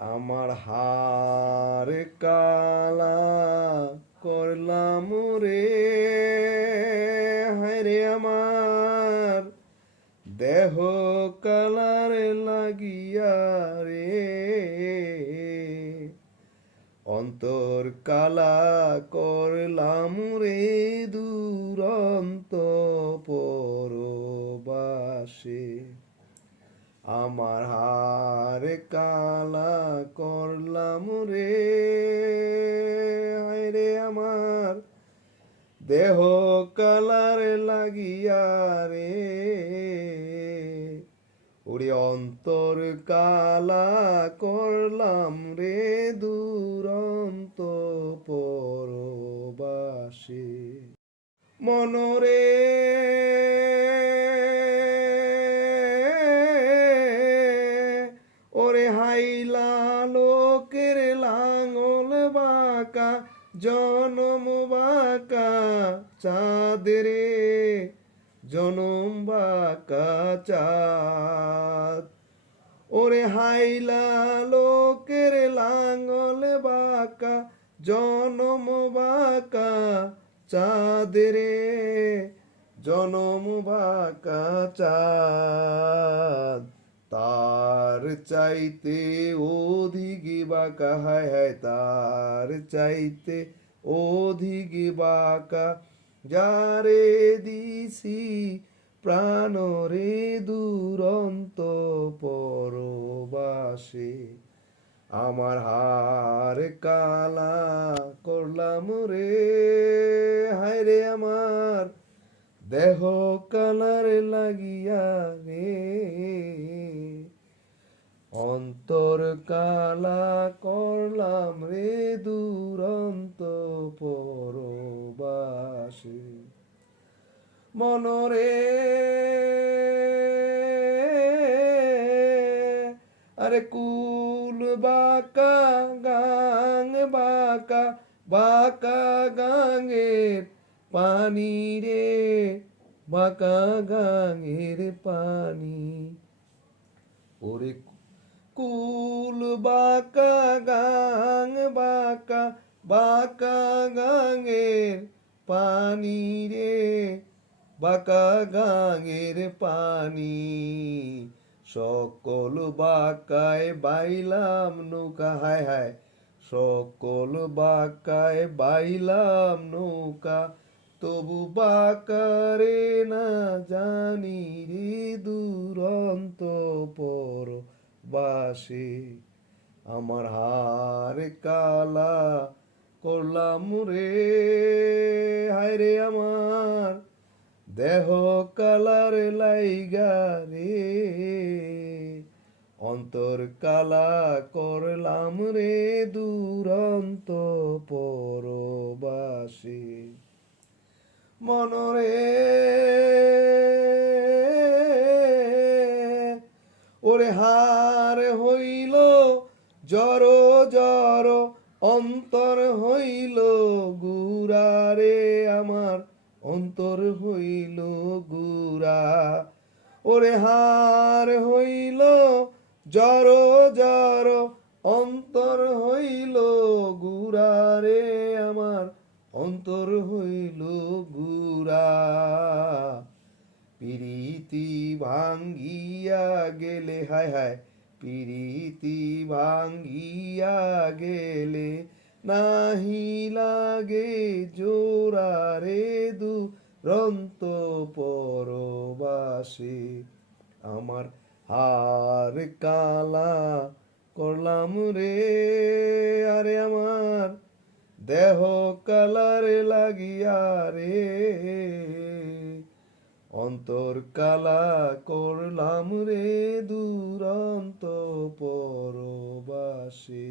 আমার হার কালা করলাম রে, হায়রে আমার দেহ কালার লাগিয়া রে, অন্তর কালা করলাম রে দুরন্ত পরবাসে। আমার হার কালা করলাম রে, হায়রে আমার দেহ কালার লাগিয়া রে, ওরে অন্তর কালা করলাম রে দুরন্ত পরবাসে। মনরে ওরে হাইলা লোকের লাঙল বাঁকা, জনম বাঁকা চাঁদ রে, জনম বাঁকা চাঁদ। ওরে হাইলা লোকের লাঙল বাঁকা, জনম বাঁকা চাঁদ রে, জনম বাঁকা চাঁদ। তার চাইতে অধিক বাঁকা, হায় হায় তার চাইতে অধিক বাঁকা যারে দিছি প্রাণ রে দুরন্ত পরবাসে। আমার হার কালা করলাম রে, হায়রে আমার দেহ কালার লাগিয়া রে, অন্তর কালা করলাম রে দুরন্ত পরবাসে। মনরে আরে কুল বাঁকা গাং বাঁকা, বাঁকা গাঙের পানি রে, বাঁকা গাঙের পানি। ওরে কুল বাঁকা গাং বাঁকা, বাঁকা গাঙের পানি রে, বাঁকা গাঙের পানি। সকল বাঁকায় বাইলাম নৌকা, হায় হায় সকল বাঁকায় বাইলাম নৌকা, তবু বাঁকারে না জানি রে দুরন্ত পরবাসে। আমার হার কালা করলাম রে, হায়রে আমার দেহ কালার লাইগা রে, অন্তর কালা করলাম রে দুরন্ত পরবাসে। মনরে ওরে হার হইল জড় জড়, অন্তর হইল গুড়া রে, আমার অন্তর হইল গুড়া। ওরে হার হইল জড় জড়, অন্তর হইল গুড়া রে, আমার অন্তর হইল গুড়া। পিরিতি ভাঙ্গিয়া গেলে, হায় হায় পিরিতি ভাঙ্গিয়া গেলে নাহি লাগে জোড়া রে দুরন্ত পরবাসে। আমার হার কালা করলাম রে, আরে আমার দেহ কালার লাগিয়া রে, অন্তর কালা করলাম রে দুরন্ত পরবাসে।